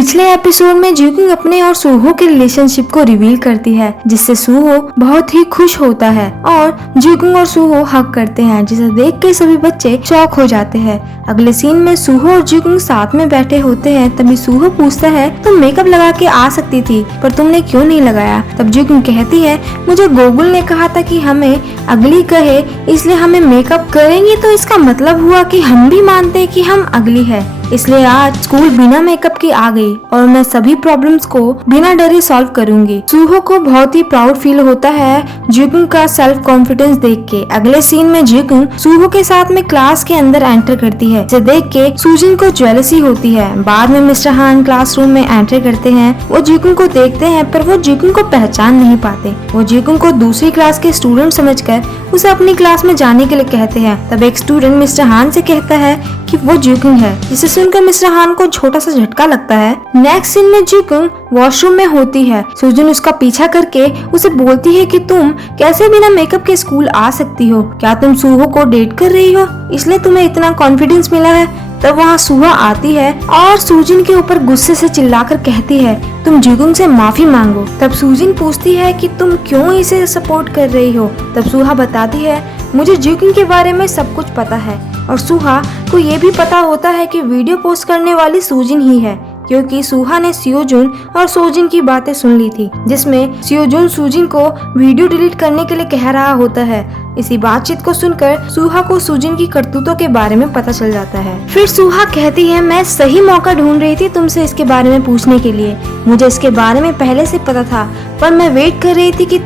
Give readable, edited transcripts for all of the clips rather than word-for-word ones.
पिछले एपिसोड में जीकुंग अपने और सूहो के रिलेशनशिप को रिवील करती है, जिससे सूहो बहुत ही खुश होता है और जीकुंग और सूहो हग करते हैं, जिसे देख के सभी बच्चे शॉक हो जाते हैं। अगले सीन में सूहो और जीकुंग साथ में बैठे होते हैं। तभी सूहो पूछता है, तुम मेकअप लगा के आ सकती थी, पर तुमने क्यों नहीं लगाया? तब जीकुंग कहती है, मुझे गोगुल ने कहा था कि हमें अगली कहे, इसलिए हमें मेकअप करेंगे, तो इसका मतलब हुआ कि हम भी मानते कि हम अगली है, इसलिए आज स्कूल बिना मेकअप के आ गई और मैं सभी प्रॉब्लम्स को बिना डरे सॉल्व करूंगी। सूहो को बहुत ही प्राउड फील होता है जीकुंग का सेल्फ कॉन्फिडेंस देख के। अगले सीन में जीकुंग सूहो के साथ में क्लास के अंदर एंटर करती है, जिसे देख के सूजिन को जेलसी होती है। बाद में मिस्टर हान क्लासरूम में एंटर करते हैं। वो जीकुंग को देखते हैं, पर वो जीकुंग को पहचान नहीं पाते। वो जीकुंग को दूसरी क्लास के स्टूडेंट समझकर उसे अपनी क्लास में जाने के लिए कहते हैं। तब एक स्टूडेंट मिस्टर हान से कहता है कि वो जीकुंग है, जिसे सुनकर मिस्टर हान को छोटा सा झटका लगता है। नेक्स्ट सीन में जीकुंग वॉशरूम में होती है। सुजिन उसका पीछा करके उसे बोलती है कि तुम कैसे बिना मेकअप के स्कूल आ सकती हो? क्या तुम सूहो को डेट कर रही हो, इसलिए तुम्हें इतना कॉन्फिडेंस मिला है? तब वहाँ सूहा आती है और सुजिन के ऊपर गुस्से से चिल्लाकर कहती है, तुम जीकुंग से माफी मांगो। तब सुजिन पूछती है कि तुम क्यों इसे सपोर्ट कर रही हो? तब सूहा बताती है, मुझे जीकुंग के बारे में सब कुछ पता है और सूहा को ये भी पता होता है कि वीडियो पोस्ट करने वाली सुजिन ही है, क्योंकि सूहा ने सियोजुन और सोजिन की बातें सुन ली थी, जिसमें सियोजुन सुजिन को वीडियो डिलीट करने के लिए कह रहा होता है। इसी बातचीत को सुनकर सूहा को सुजिन की करतूतों के बारे में पता चल जाता है। फिर सूहा कहती है, मैं सही मौका ढूंढ रही थी तुमसे इसके बारे में पूछने के लिए। मुझे इसके बारे में पहले से पता था, पर मैं वेट कर रही थी कि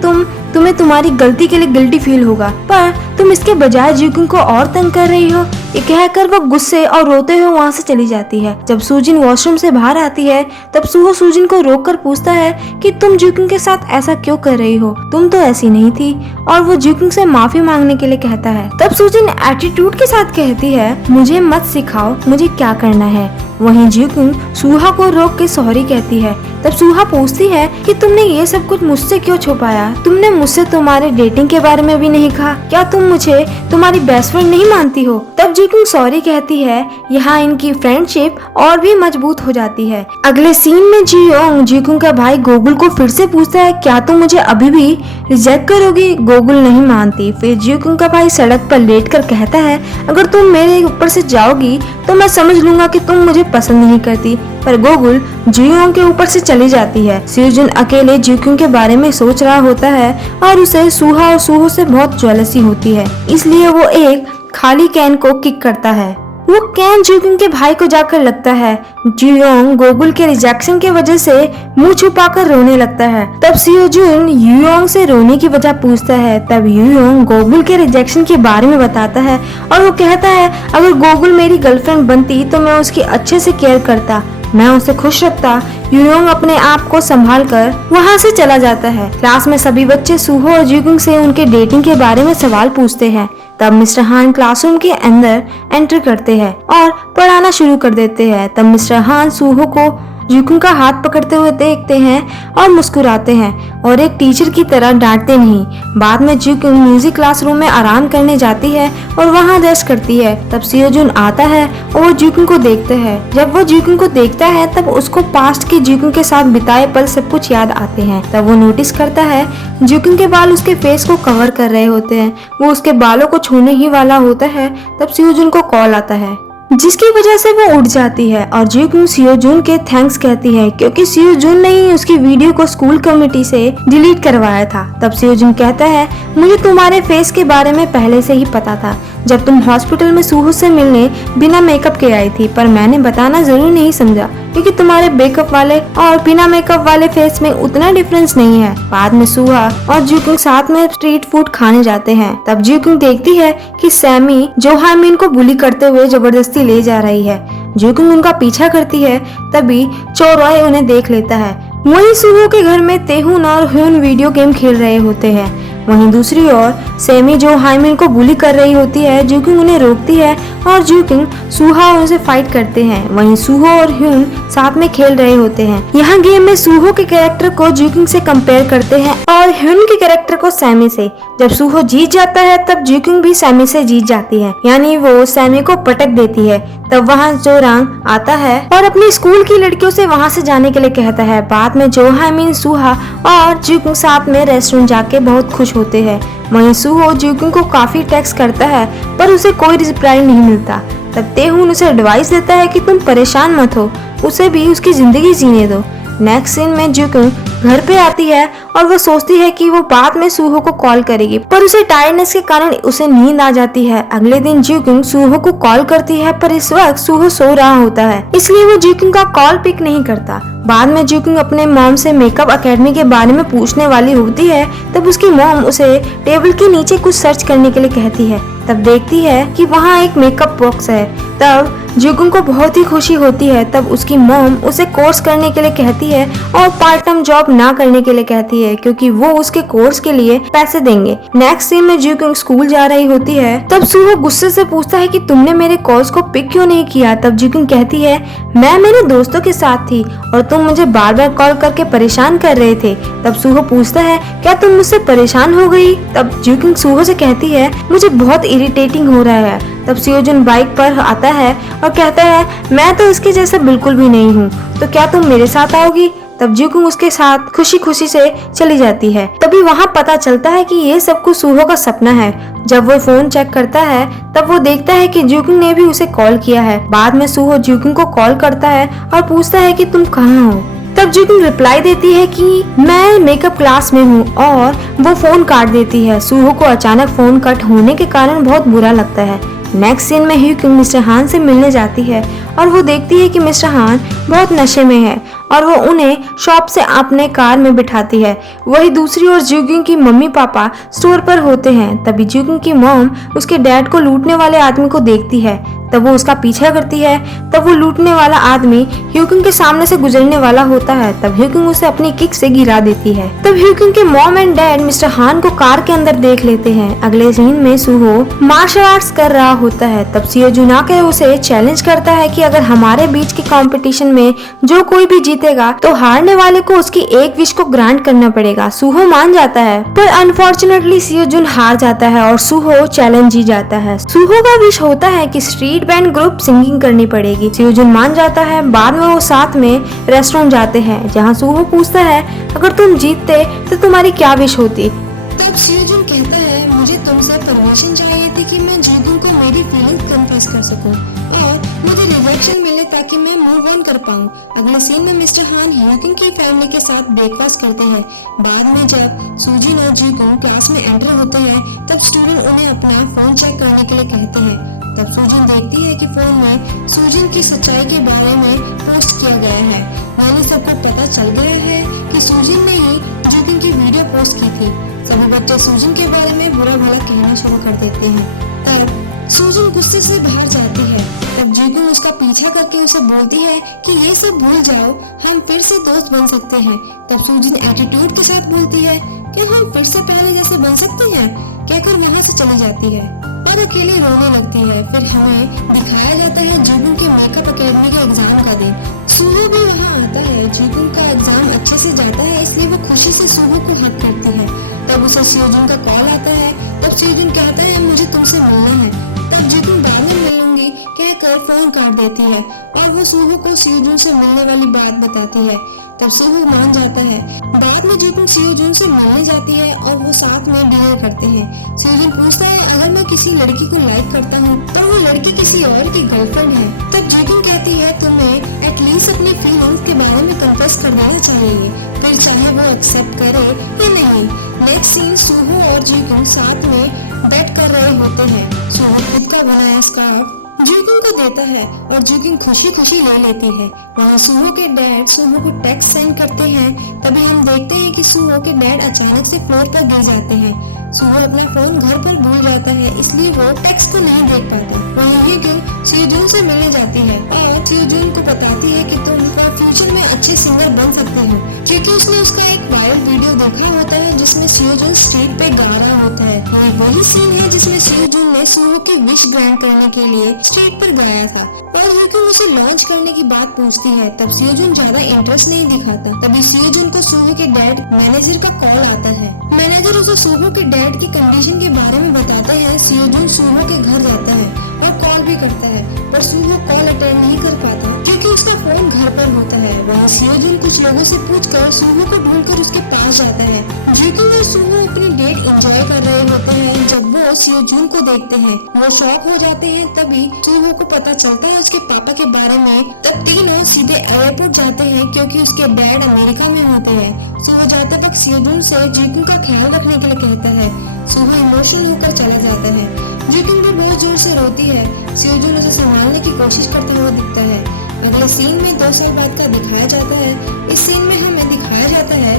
तुम्हें तुम्हारी गलती के लिए गिल्टी फील होगा, पर तुम इसके बजाय जीकुंग को और तंग कर रही हो। ये कहकर वो गुस्से और रोते हुए वहाँ से चली जाती है। जब सुजिन वॉशरूम से बाहर आती है, तब सूहो सुजिन को रोककर पूछता है कि तुम जीकुंग के साथ ऐसा क्यों कर रही हो? तुम तो ऐसी नहीं थी। और वो जीकुंग से माफी मांगने के लिए कहता है। तब सुजिन एटीट्यूड के साथ कहती है, मुझे मत सिखाओ मुझे क्या करना है। वहीं जीकुंग सूहा को रोक के सॉरी कहती है। तब सूहा पूछती है कि तुमने ये सब कुछ मुझसे क्यों छुपाया? तुमने मुझसे तुम्हारे डेटिंग के बारे में भी नहीं कहा। क्या तुम मुझे तुम्हारी बेस्ट फ्रेंड नहीं मानती हो? तब जीकुंग सॉरी कहती है। यहाँ इनकी फ्रेंडशिप और भी मजबूत हो जाती है। अगले सीन में जियोंग जीकुंग का भाई गोगुल को फिर से पूछता है, क्या तुम मुझे अभी भी रिजेक्ट करोगी? गोगुल नहीं मानती। फिर जीकुंग का भाई सड़क पर लेटकर कहता है, अगर तुम मेरे ऊपर से जाओगी तो मैं समझ लूंगा कि तुम मुझे पसंद नहीं करती। पर गोगुल जियोंग के ऊपर से चली जाती है। सियोजुन अकेले जीकुंग के बारे में सोच रहा होता है और उसे सूहा और सूहो से बहुत जेलसी होती है, इसलिए वो एक खाली कैन को किक करता है। वो कैन जीकुंग के भाई को जाकर लगता है। जियोंग गोगुल के रिजेक्शन के वजह से मुंह छुपाकर रोने लगता है। तब सियोजुन युयोंग से रोने की वजह पूछता है। तब युयोंग गोगुल के रिजेक्शन के बारे में बताता है और वो कहता है, अगर गोगुल मेरी गर्लफ्रेंड बनती तो मैं उसकी अच्छे से केयर करता, मैं उसे खुश रखता। युयोंग अपने आप को संभाल कर वहाँ से चला जाता है। क्लास में सभी बच्चे सूहो और जीकुंग से उनके डेटिंग के बारे में सवाल पूछते हैं। तब मिस्टर हान क्लासरूम के अंदर एंटर करते हैं और पढ़ाना शुरू कर देते हैं। तब मिस्टर हान सूहो को जीकुंग का हाथ पकड़ते हुए देखते हैं और मुस्कुराते हैं और एक टीचर की तरह डांटते नहीं। बाद में जीकुंग म्यूजिक क्लासरूम में आराम करने जाती है और वहाँ रेस्ट करती है। तब सियोजुन आता है और वो जीकुंग को देखते हैं। जब वो जीकुंग को देखता है तब उसको पास्ट के जीकुंग के साथ बिताए पल सब कुछ याद आते हैं। तब वो नोटिस करता है जीकुंग के बाल उसके फेस को कवर कर रहे होते हैं। वो उसके बालों को छूने ही वाला होता है। तब सियोजुन को कॉल आता है, जिसकी वजह से वो उठ जाती है और जीकुंग सियोजुन के थैंक्स कहती है, क्योंकि सियोजुन ने ही उसकी वीडियो को स्कूल कमेटी से डिलीट करवाया था। तब सियोजुन कहता है, मुझे तुम्हारे फेस के बारे में पहले से ही पता था जब तुम हॉस्पिटल में सूहो से मिलने बिना मेकअप के आई थी, पर मैंने बताना जरूर नहीं समझा, क्योंकि तुम्हारे मेकअप वाले और बिना मेकअप वाले फेस में उतना डिफरेंस नहीं है। बाद में सूहा और जीकुंग साथ में स्ट्रीट फूड खाने जाते हैं। तब जीकुंग देखती है कि सैमी जो हामिन को बुली करते हुए जबरदस्ती ले जा रही है। जीकुंग उनका पीछा करती है। तभी चोरॉय उन्हें देख लेता है। वहीं सूहो के घर में तेहुन और ह्यून वीडियो गेम खेल रहे होते हैं। वहीं दूसरी ओर सेमी जो हाइमिन को बुली कर रही होती है, जुकिंग उन्हें रोकती है और जुकिंग सूहा उनसे फाइट करते हैं। वहीं सूहो और ह्यून साथ में खेल रहे होते हैं। यहाँ गेम में सूहो के कैरेक्टर को जुकिंग से कंपेयर करते हैं और ह्यून के कैरेक्टर को सैमी से। जब सूहो जीत जाता है तब जुकिंग भी सैमी से जीत जाती है, यानी वो सैमी को पटक देती है। तब वहाँ जो रंग आता है और अपनी स्कूल की लड़कियों से वहाँ से जाने के लिए कहता है। बाद में जो हाइमिन, सूहा और जुकिंग साथ में रेस्टोरेंट जाके बहुत खुश होते हैं। वहीं सूहो जुकिंग को काफी टेक्स्ट करता है पर उसे कोई रिप्लाई नहीं मिलता। तब तेहून उसे एडवाइस देता है कि तुम परेशान मत हो, उसे भी उसकी जिंदगी जीने दो। नेक्स्ट सीन में जुकिंग घर पे आती है और वो सोचती है कि वो बाद में सूहो को कॉल करेगी, पर उसे टायर्डनेस के कारण उसे नींद आ जाती है। अगले दिन जुकिंग सूहो को कॉल करती है पर इस वक्त सूहो सो रहा होता है, इसलिए वो जुकिंग का कॉल पिक नहीं करता। बाद में जुकिंग अपने मॉम से मेकअप एकेडमी के बारे में पूछने वाली होती है। तब उसकी मॉम उसे टेबल के नीचे कुछ सर्च करने के लिए कहती है। तब देखती है कि वहाँ एक मेकअप बॉक्स है। तब जुकिंग को बहुत ही खुशी होती है। तब उसकी मॉम उसे कोर्स करने के लिए कहती है और पार्ट टाइम जॉब ना करने के लिए कहती है, क्योंकि वो उसके कोर्स के लिए पैसे देंगे। नेक्स्ट सीन में जुकिंग स्कूल जा रही होती है। तब सूहो गुस्से से पूछता है कि तुमने मेरे कॉल्स को पिक क्यों नहीं किया। तब जुकिंग कहती है, मैं मेरे दोस्तों के साथ थी और तुम मुझे बार बार कॉल करके परेशान कर रहे थे। तब सूहो पूछता है, क्या तुम मुझसे परेशान हो गई। तब जुकिंग सूहो से कहती है, मुझे बहुत इरिटेटिंग हो रहा है। तब सियोजुन बाइक पर आता है और कहता है, मैं तो इसके जैसा बिल्कुल भी नहीं हूँ, तो क्या तुम मेरे साथ आओगी। तब जुकिंग उसके साथ खुशी खुशी से चली जाती है। तभी वहाँ पता चलता है कि ये सब कुछ सूहो का सपना है। जब वो फोन चेक करता है तब वो देखता है कि जुकिंग ने भी उसे कॉल किया है। बाद में सूहो जुकिंग को कॉल करता है और पूछता है कि तुम कहाँ हो। तब जुकिंग रिप्लाई देती है कि मैं मेकअप क्लास में हूँ और वो फोन काट देती है। सूहो को अचानक फोन कट होने के कारण बहुत बुरा लगता है। नेक्स्ट सीन में ह्यूकिंग मिस्टर हान से मिलने जाती है और वो देखती है कि मिस्टर हान बहुत नशे में है और वो उन्हें शॉप से अपने कार में बिठाती है। वही दूसरी ओर जुकिंग की मम्मी पापा स्टोर पर होते हैं। तभी जुकिंग की मॉम उसके डैड को लूटने वाले आदमी को देखती है। तब वो उसका पीछा करती है। तब वो लूटने वाला आदमी ह्यूकिंग के सामने से गुजरने वाला होता है। तब ह्यूकिंग उसे अपनी किक से गिरा देती है। तब ह्यूकिंग के मॉम एंड डैड मिस्टर हान को कार के अंदर देख लेते हैं। अगले सीन में सूहो मार्शल आर्ट्स कर रहा होता है। तब सियोजुन आकर उसे चैलेंज करता है कि अगर हमारे बीच के कंपटीशन में जो कोई भी जीतेगा तो हारने वाले को उसकी एक विश को ग्रांट करना पड़ेगा। सूहो मान जाता है पर अनफॉर्चुनेटली सियोजुन हार जाता है और सूहो चैलेंज जीत जाता है। सूहो का विश होता है कि स्ट्रीट बैंड ग्रुप सिंगिंग करनी पड़ेगी। सियोजुन मान जाता है। बाद में वो साथ में रेस्टोरेंट जाते हैं जहाँ सूहो पूछता है, अगर तुम जीतते तो तुम्हारी क्या विश होती। तब सियोजुन कहता है, मुझे तुमसे परमिशन चाहिए थी कि मैं जुकिंग को मेरी फीलिंग्स कन्फेस कर सकूं और मुझे रिजेक्शन मिले ताकि मैं मूव ऑन कर पाऊं। अगले सीन में मिस्टर हान ह्यूकिंग की फैमिली के साथ ब्रेकफास्ट करते हैं। बाद में जब सूजिन और जुकिंग क्लास में एंटर होते हैं तब स्टूडेंट उन्हें अपना फोन चेक करने के लिए कहते हैं। तब सूजिन देखती है कि फोन में सूजिन की सच्चाई के बारे में पोस्ट किया गया है। यानी सबको पता चल गया है कि सूजिन ने ही जुकिंग की वीडियो पोस्ट की थी। सभी बच्चे सूजिन के बारे में बुरा भला कहना शुरू कर देते हैं। तब सूजिन गुस्से से बाहर जाती है। तब जुकिंग उसका पीछा करके उसे बोलती है कि ये सब भूल जाओ, हम फिर से दोस्त बन सकते हैं। तब सूजिन एटीट्यूड के साथ बोलती है, क्या हम फिर से पहले जैसे बन सकते हैं, कहकर वहाँ से चली जाती है और अकेली रोने लगती है। फिर हमें दिखाया जाता है जुकिंग के मेकअप एकेडमी के एग्जाम का दिन। सूहो भी वहाँ आता है। जुकिंग का एग्जाम अच्छे से जाता है इसलिए वो खुशी से सूहो को हक करती है। तब उसे सियोजुन का कॉल आता है। तब सियोजुन कहता है, मुझे तुमसे मिलना है। तब जुकिंग बाद में मिलूंगी कहकर फोन काट देती है और वो सूहो को सियोजुन से मिलने वाली बात बताती है। तब सूहो मान जाता है। बाद में जुकिंग सियोजुन से मिलने जाती है और वो साथ में डिनर करते हैं। सियोजुन पूछता है, अगर मैं किसी लड़की को लाइक करता हूँ तो वो लड़की किसी और की गर्लफ्रेंड है। तब जुकिंग कहती है, तुम्हें एटलीस्ट अपनी फीलिंग्स के बारे में कन्फेस कर देना चाहिए, फिर चाहे वो एक्सेप्ट करे या नहीं। नेक्स्ट सीन सूहो और जुकिंग साथ में बैठ कर रहे होते हैं। सूहो खुद का बनाया स्कार्फ जुकिंग को देता है और जुकिंग खुशी खुशी ले लेती है। वहाँ सूहो के डैड सूहो को टेक्स्ट सेंड करते हैं। तभी हम देखते हैं कि सूहो के डैड अचानक से फ्लोर पर गिर जाते हैं। सूहो अपना फोन घर पर भूल जाता है इसलिए वो टेक्स्ट को नहीं देख पाता। वहीं जुकिंग सियोजुन से मिलने जाती है और सियोजुन को बताती है कि तुम फ्यूचर में अच्छे सिंगर बन सकती हूँ, क्योंकि उसने उसका एक वायरल वीडियो देखा होता है जिसमें सियोजुन स्ट्रीट पे गा रहा होता है। ये वही सीन है जिसमें सियोजुन ने सूहो की विश ग्रांट करने के लिए स्ट्रीट पर गाया था और यूक्यूंग उसे लॉन्च करने की बात पूछती है। तब सियोजुन ज्यादा इंटरेस्ट नहीं दिखाता। तभी सियोजुन को सूहो के डैड मैनेजर का कॉल आता है। मैनेजर उसे सूहो के डैड की कंडीशन के बारे में बताते हैं। सियोजुन सूहो के घर जाता है और कॉल भी करता है, पर सूहो कॉल अटेंड नहीं कर पाता क्योंकि उसका फोन घर पर होता है। वहाँ सियोजुन कुछ लोगों से पूछकर सूहो को ढूंढकर उसके पास जाता है। यूक्यूंग और सूहो अपनी डेट एंजॉय कर रहे होते हैं। जब वो सियोजुन को देखते हैं वो शॉक हो जाते हैं। तभी सूहो को पता चलता है उसके पापा के बारे में। तब तीनों सीधे एयरपोर्ट जाते हैं क्योंकि उसके डैड अमेरिका में होते हैं। सूहो जाते वक्त सियोजुन से यूक्यूंग का ख्याल रखने के लिए कहता है। सूहो इमोशनल होकर चला जाता है। यूक्यूंग भी बहुत जोर से रोती है। सियोजुन उसे संभालने की कोशिश करता हुआ दिखता है। अगले सीन में 2 साल बाद का दिखाया जाता है। इस सीन में हमें दिखाया जाता है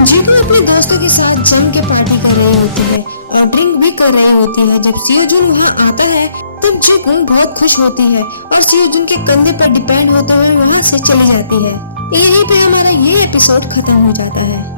यूक्यूंग अपने दोस्तों के साथ जम के पार्टी कर रही होती है और ड्रिंक भी कर रही होती है। जब सियोजुन वहाँ आता है तब यूक्यूंग बहुत खुश होती है और सियोजुन के कंधे पर डिपेंड होते हुए वहाँ से चली जाती है। यहीं पे हमारा ये एपिसोड खत्म हो जाता है।